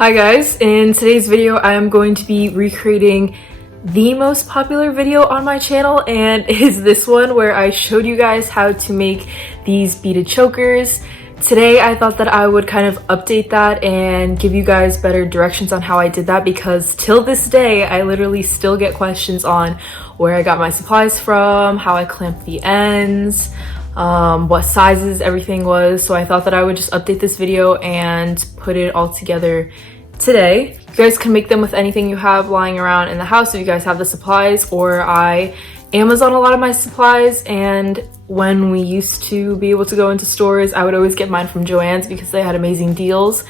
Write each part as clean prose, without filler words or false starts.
Hi guys, in today's video I am going to be recreating the most popular video on my channel, and is this one where I showed you guys how to make these beaded chokers. Today I thought that I would kind of update that and give you guys better directions on how I did that, because till this day I literally still get questions on where I got my supplies from, how I clamped the ends, what sizes everything was. So I thought that I would just update this video and put it all together today. You guys can make them with anything you have lying around in the house if you guys have the supplies, or I Amazon a lot of my supplies, and when we used to be able to go into stores I would always get mine from Joann's because they had amazing deals,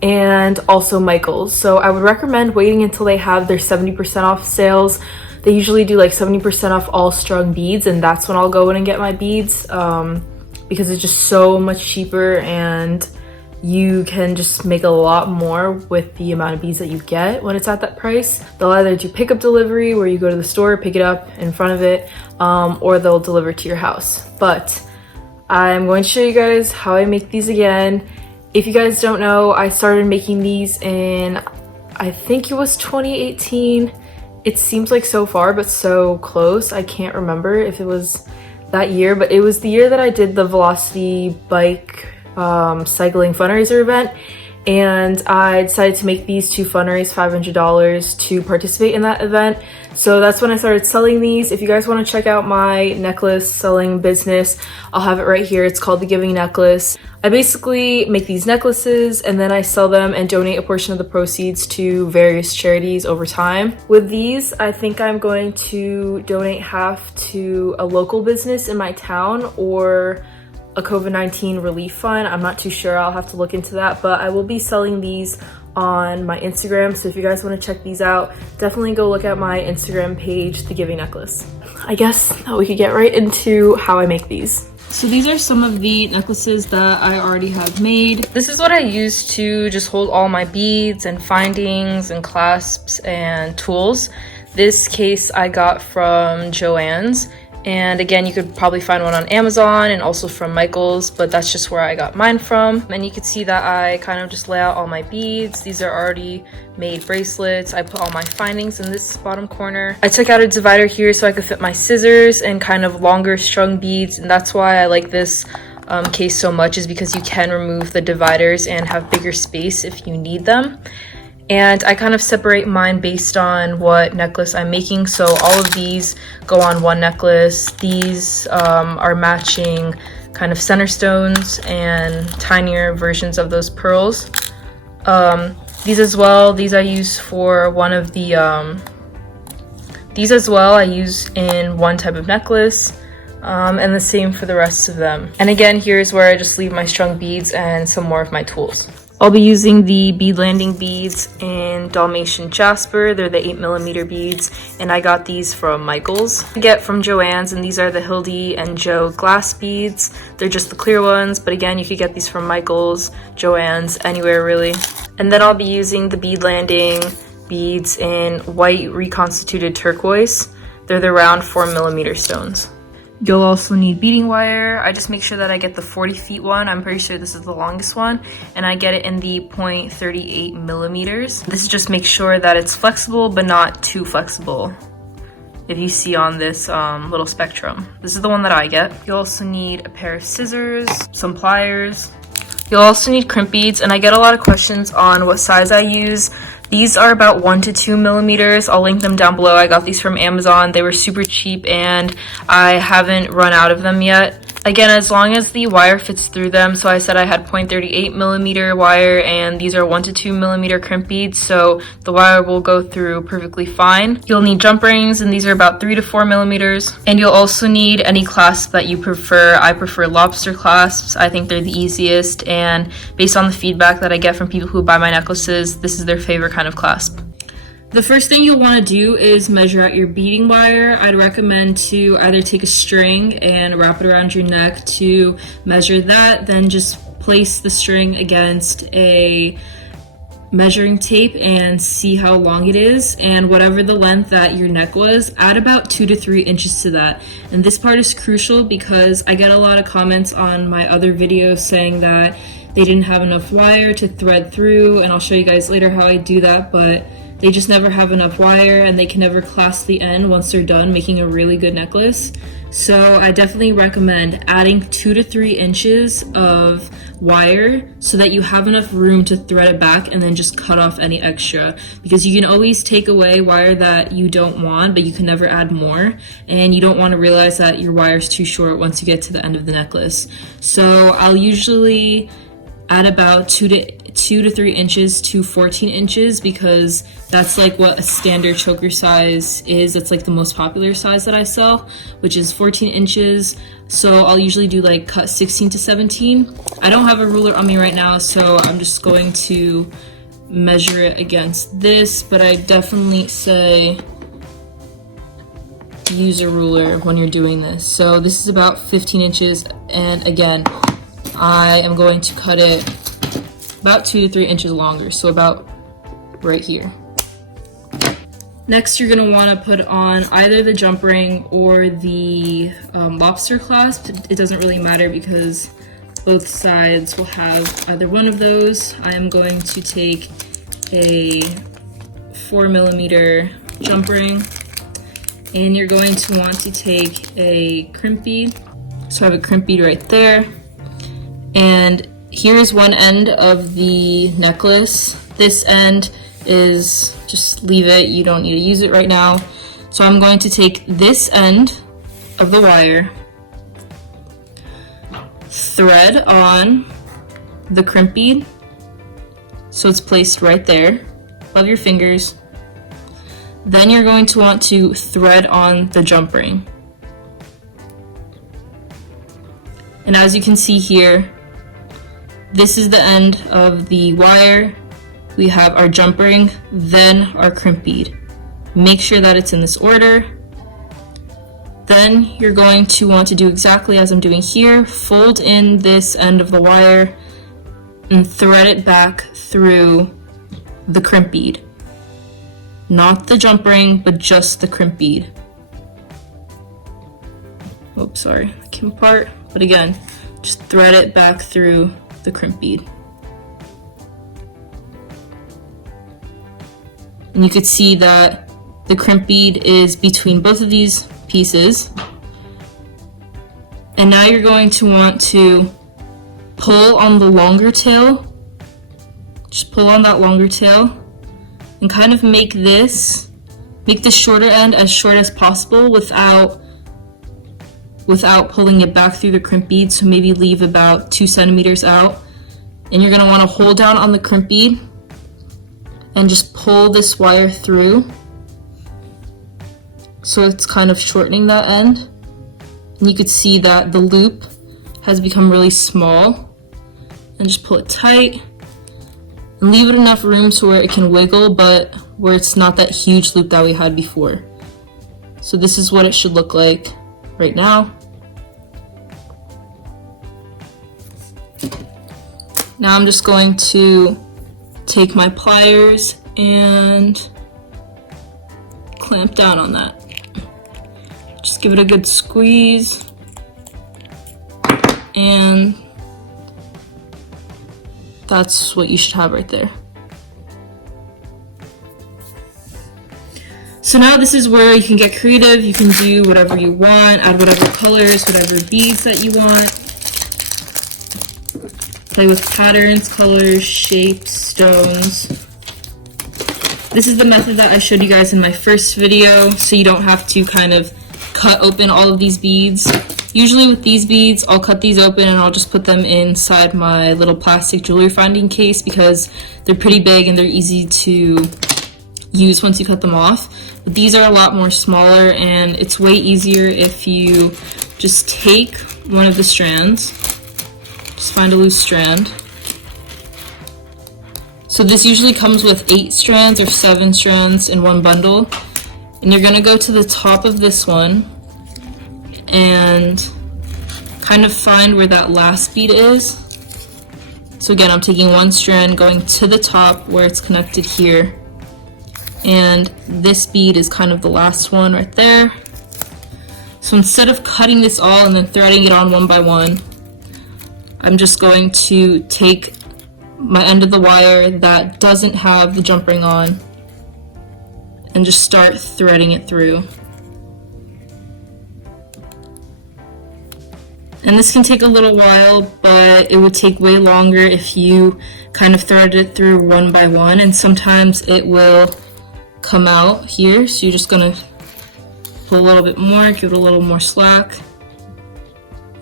and also Michael's. So I would recommend waiting until they have their 70% off sales. They usually do like 70% off all strung beads, and that's when I'll go in and get my beads, because it's just so much cheaper and you can just make a lot more with the amount of beads that you get when it's at that price. They'll either do pickup delivery where you go to the store, pick it up in front of it, or they'll deliver to your house. But I'm going to show you guys how I make these again. If you guys don't know, I started making these in, I think it was 2018. It seems like so far, but so close. I can't remember if it was that year, but it was the year that I did the Velocity bike cycling fundraiser event, and I decided to make these to fundraise $500 to participate in that event. So that's when I started selling these. If you guys want to check out my necklace selling business, I'll have it right here. It's called The Giving Necklace. I basically make these necklaces and then I sell them and donate a portion of the proceeds to various charities over time. With these, I think I'm going to donate half to a local business in my town or a COVID-19 relief fund. I'm not too sure. I'll have to look into that, but I will be selling these on my Instagram. So if you guys want to check these out, definitely go look at my Instagram page, The Giving Necklace. I guess that we could get right into how I make these. So these are some of the necklaces that I already have made. This is what I use to just hold all my beads and findings and clasps and tools. This case I got from Joann's. And again, you could probably find one on Amazon and also from Michael's, but that's just where I got mine from. And you can see that I kind of just lay out all my beads. These are already made bracelets. I put all my findings in this bottom corner. I took out a divider here so I could fit my scissors and kind of longer strung beads, and that's why I like this case so much, is because you can remove the dividers and have bigger space if you need them. And I kind of separate mine based on what necklace I'm making. So all of these go on one necklace. These are matching kind of center stones and tinier versions of those pearls. These as well, these I use for one of the, these as well I use in one type of necklace. And the same for the rest of them. And again, here's where I just leave my strung beads and some more of my tools. I'll be using the bead landing beads in Dalmation Jasper. They're the 8mm beads, and I got these from Michael's. I get from Joann's, and these are the Hildy and Joe glass beads. They're just the clear ones, but again, you could get these from Michael's, Joann's, anywhere really. And then I'll be using the bead landing beads in white reconstituted turquoise. They're the round 4mm stones. You'll also need beading wire. I just make sure that I get the 40 feet one. I'm pretty sure this is the longest one, and I get it in the 0.38mm. This just makes sure that it's flexible, but not too flexible. If you see on this little spectrum, this is the one that I get. You'll also need a pair of scissors, some pliers. You'll also need crimp beads, and I get a lot of questions on what size I use. These are about 1 to 2 millimeters. I'll link them down below. I got these from Amazon. They were super cheap and I haven't run out of them yet. Again, as long as the wire fits through them. So I said I had 0.38mm wire, and these are 1 to 2mm crimp beads, so the wire will go through perfectly fine. You'll need jump rings, and these are about 3 to 4mm. And you'll also need any clasp that you prefer. I prefer lobster clasps. I think they're the easiest, and based on the feedback that I get from people who buy my necklaces, this is their favorite kind of clasp. The first thing you'll want to do is measure out your beading wire. I'd recommend to either take a string and wrap it around your neck to measure that, then just place the string against a measuring tape and see how long it is, and whatever the length that your neck was, add about 2 to 3 inches to that. And this part is crucial because I get a lot of comments on my other videos saying that they didn't have enough wire to thread through, and I'll show you guys later how I do that, but they just never have enough wire and they can never clasp the end once they're done making a really good necklace. So I definitely recommend adding 2 to 3 inches of wire so that you have enough room to thread it back and then just cut off any extra, because you can always take away wire that you don't want, but you can never add more, and you don't want to realize that your wire is too short once you get to the end of the necklace. So I'll usually add about 2 to 3 inches to 14 inches because that's like what a standard choker size is. That's like the most popular size that I sell, which is 14 inches. So I'll usually do like cut 16 to 17. I don't have a ruler on me right now, so I'm just going to measure it against this, but I definitely say use a ruler when you're doing this. So this is about 15 inches, and again, I am going to cut it about 2 to 3 inches longer, so about right here. Next, you're going to want to put on either the jump ring or the lobster clasp. It doesn't really matter because both sides will have either one of those. I am going to take a 4mm jump ring, and you're going to want to take a crimp bead. So I have a crimp bead right there, and here's one end of the necklace. This end is, just leave it, you don't need to use it right now. So I'm going to take this end of the wire, thread on the crimp bead so it's placed right there above your fingers. Then you're going to want to thread on the jump ring. And as you can see here, this is the end of the wire. We have our jump ring, then our crimp bead. Make sure that it's in this order. Then you're going to want to do exactly as I'm doing here. Fold in this end of the wire and thread it back through the crimp bead. Not the jump ring, but just the crimp bead. Oops, sorry, that came apart. But again, just thread it back through the crimp bead. And you could see that the crimp bead is between both of these pieces. And now you're going to want to pull on the longer tail. Just pull on that longer tail and kind of make the shorter end as short as possible without pulling it back through the crimp bead. So maybe leave about 2 centimeters out. And you're going to want to hold down on the crimp bead and just pull this wire through so it's kind of shortening that end. And you could see that the loop has become really small, and just pull it tight and leave it enough room so where it can wiggle, but where it's not that huge loop that we had before. So this is what it should look like right now. Now I'm just going to take my pliers and clamp down on that. Just give it a good squeeze, and that's what you should have right there. So now this is where you can get creative. You can do whatever you want, add whatever colors, whatever beads that you want. Play with patterns, colors, shapes, stones. This is the method that I showed you guys in my first video, so you don't have to kind of cut open all of these beads. Usually with these beads, I'll cut these open and I'll just put them inside my little plastic jewelry finding case because they're pretty big and they're easy to use once you cut them off. But these are a lot more smaller, and it's way easier if you just take one of the strands. Just find a loose strand. So this usually comes with 8 strands or 7 strands in one bundle. And you're gonna go to the top of this one and kind of find where that last bead is. So again, I'm taking one strand, going to the top where it's connected here. And this bead is kind of the last one right there. So instead of cutting this all and then threading it on one by one, I'm just going to take my end of the wire that doesn't have the jump ring on and just start threading it through. And this can take a little while, but it would take way longer if you kind of threaded it through one by one, and sometimes it will come out here, so you're just gonna pull a little bit more, give it a little more slack,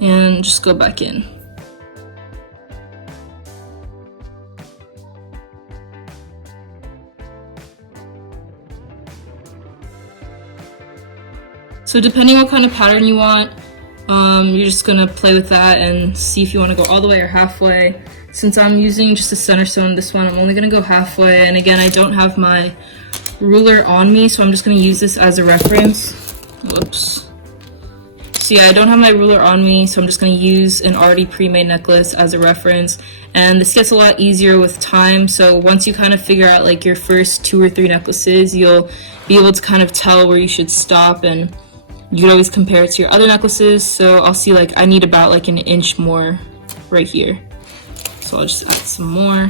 and just go back in. So depending what kind of pattern you want, you're just gonna play with that and see if you want to go all the way or halfway. Since I'm using just a center sewn this one, I'm only gonna go halfway, and again, I don't have my ruler on me, so I'm just gonna use this as a reference. Whoops. So yeah, I don't have my ruler on me, so I'm just gonna use an already pre-made necklace as a reference, and this gets a lot easier with time. So once you kind of figure out like your first 2 or 3 necklaces, you'll be able to kind of tell where you should stop, and you can always compare it to your other necklaces. So I'll see like I need about like an inch more right here, so I'll just add some more.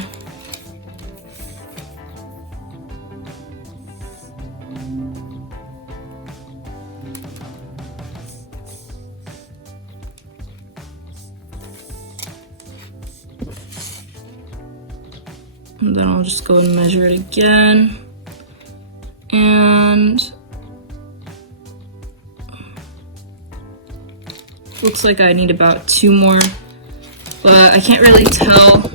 And then I'll just go and measure it again, and looks like I need about 2 more, but I can't really tell.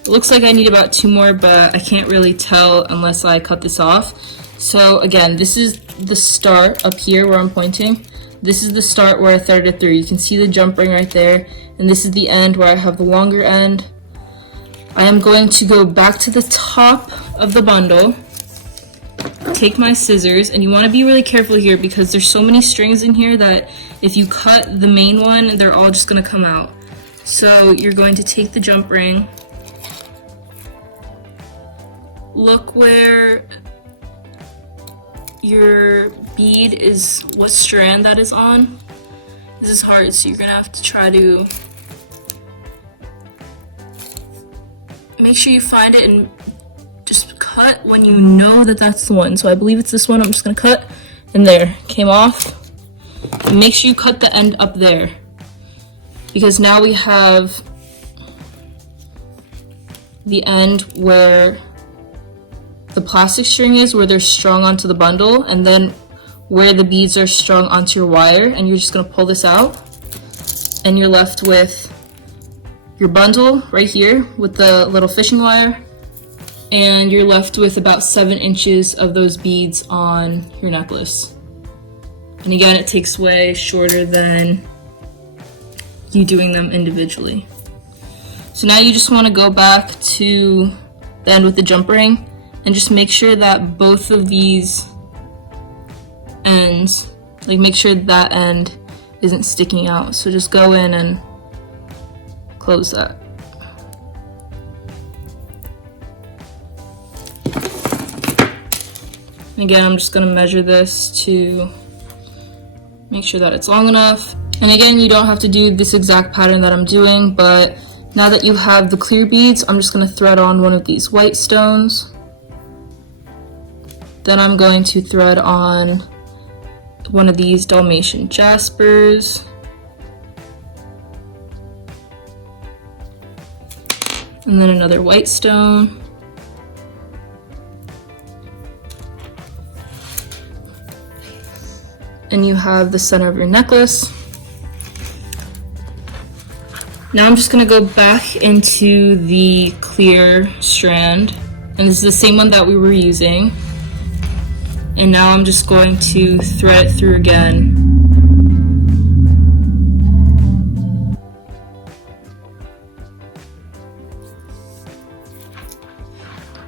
It looks like I need about 2 more, but I can't really tell unless I cut this off. So again, this is the start up here where I'm pointing. This is the start where I threaded through. You can see the jump ring right there, and this is the end where I have the longer end. I am going to go back to the top of the bundle, take my scissors, and you want to be really careful here because there's so many strings in here that if you cut the main one, they're all just going to come out. So you're going to take the jump ring, look where your bead is, what strand that is on. This is hard, so you're going to have to try to make sure you find it and just cut when you know that that's the one. So I believe it's this one. I'm just gonna cut, and there, came off. And make sure you cut the end up there, because now we have the end where the plastic string is, where they're strung onto the bundle, and then where the beads are strung onto your wire, and you're just gonna pull this out, and you're left with your bundle right here with the little fishing wire, and you're left with about 7 inches of those beads on your necklace. And again, it takes way shorter than you doing them individually. So now you just want to go back to the end with the jump ring and just make sure that both of these ends, like make sure that end isn't sticking out. So just go in and close that. Again, I'm just going to measure this to make sure that it's long enough. And again, you don't have to do this exact pattern that I'm doing, but now that you have the clear beads, I'm just going to thread on one of these white stones. Then I'm going to thread on one of these dalmation jaspers. And then another white stone. And you have the center of your necklace. Now I'm just gonna go back into the clear strand, and this is the same one that we were using. And now I'm just going to thread it through again.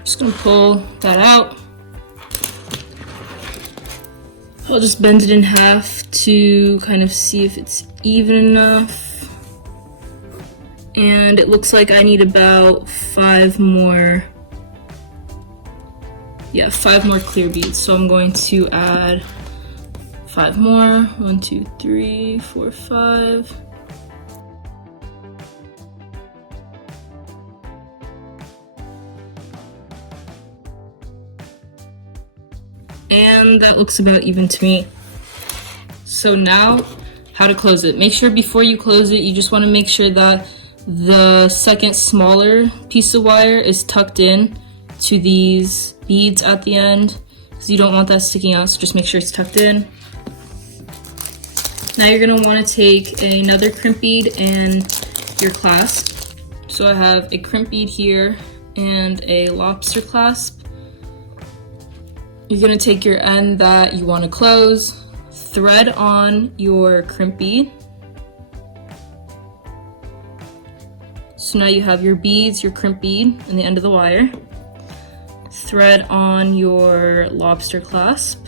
Just gonna pull that out. I'll just bend it in half to kind of see if it's even enough. And it looks like I need about 5 more. Yeah, 5 more clear beads. So I'm going to add 5 more. 1, 2, 3, 4, 5. And that looks about even to me. So now, how to close it. Make sure before you close it, you just want to make sure that the second smaller piece of wire is tucked in to these beads at the end, because you don't want that sticking out, so just make sure it's tucked in. Now you're going to want to take another crimp bead and your clasp. So I have a crimp bead here and a lobster clasp. You're going to take your end that you want to close, thread on your crimp bead. So now you have your beads, your crimp bead, and the end of the wire. Thread on your lobster clasp.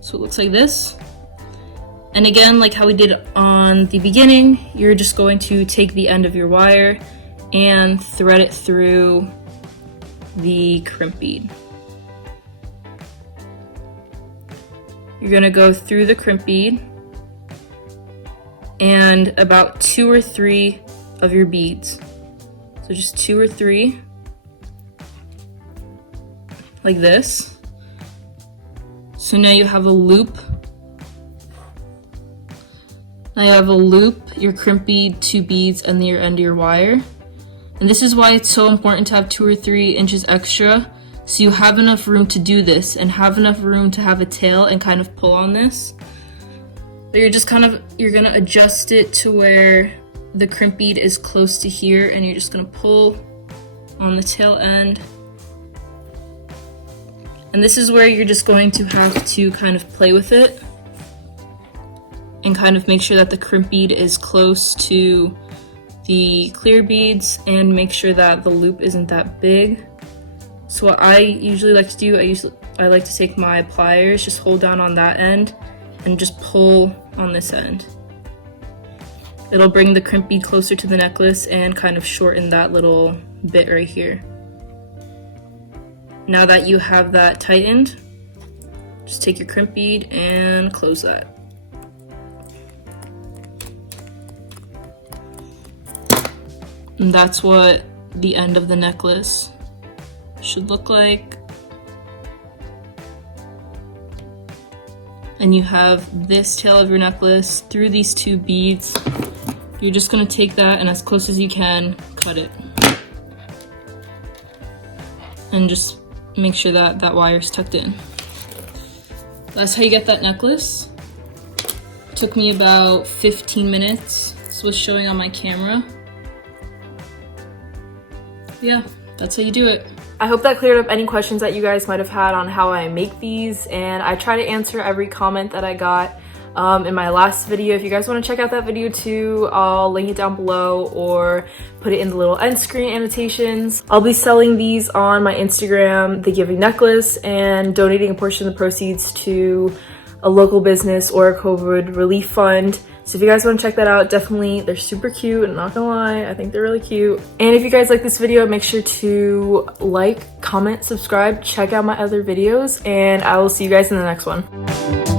So it looks like this. And again, like how we did on the beginning, you're just going to take the end of your wire and thread it through the crimp bead. You're going to go through the crimp bead and about 2 or 3 of your beads. So just 2 or 3, like this. So now you have a loop. Now you have a loop, your crimp bead, 2 beads, and your end of your wire. And this is why it's so important to have 2 or 3 inches extra, so you have enough room to do this and have enough room to have a tail and kind of pull on this. But you're gonna adjust it to where the crimp bead is close to here, and you're just gonna pull on the tail end. And this is where you're just going to have to kind of play with it and kind of make sure that the crimp bead is close to the clear beads and make sure that the loop isn't that big. So what I usually like to do, I like to take my pliers, just hold down on that end and just pull on this end. It'll bring the crimp bead closer to the necklace and kind of shorten that little bit right here. Now that you have that tightened, just take your crimp bead and close that. And that's what the end of the necklace should look like. And you have this tail of your necklace through these 2 beads. You're just gonna take that and as close as you can, cut it. And just make sure that that wire is tucked in. That's how you get that necklace. It took me about 15 minutes. This was showing on my camera. Yeah, that's how you do it. I hope that cleared up any questions that you guys might have had on how I make these, and I try to answer every comment that I got in my last video. If you guys want to check out that video too, I'll link it down below or put it in the little end screen annotations. I'll be selling these on my Instagram, The Giving Necklace, and donating a portion of the proceeds to a local business or a COVID relief fund. So if you guys want to check that out, definitely, they're super cute, I'm not gonna lie, I think they're really cute. And if you guys like this video, make sure to like, comment, subscribe, check out my other videos, and I will see you guys in the next one.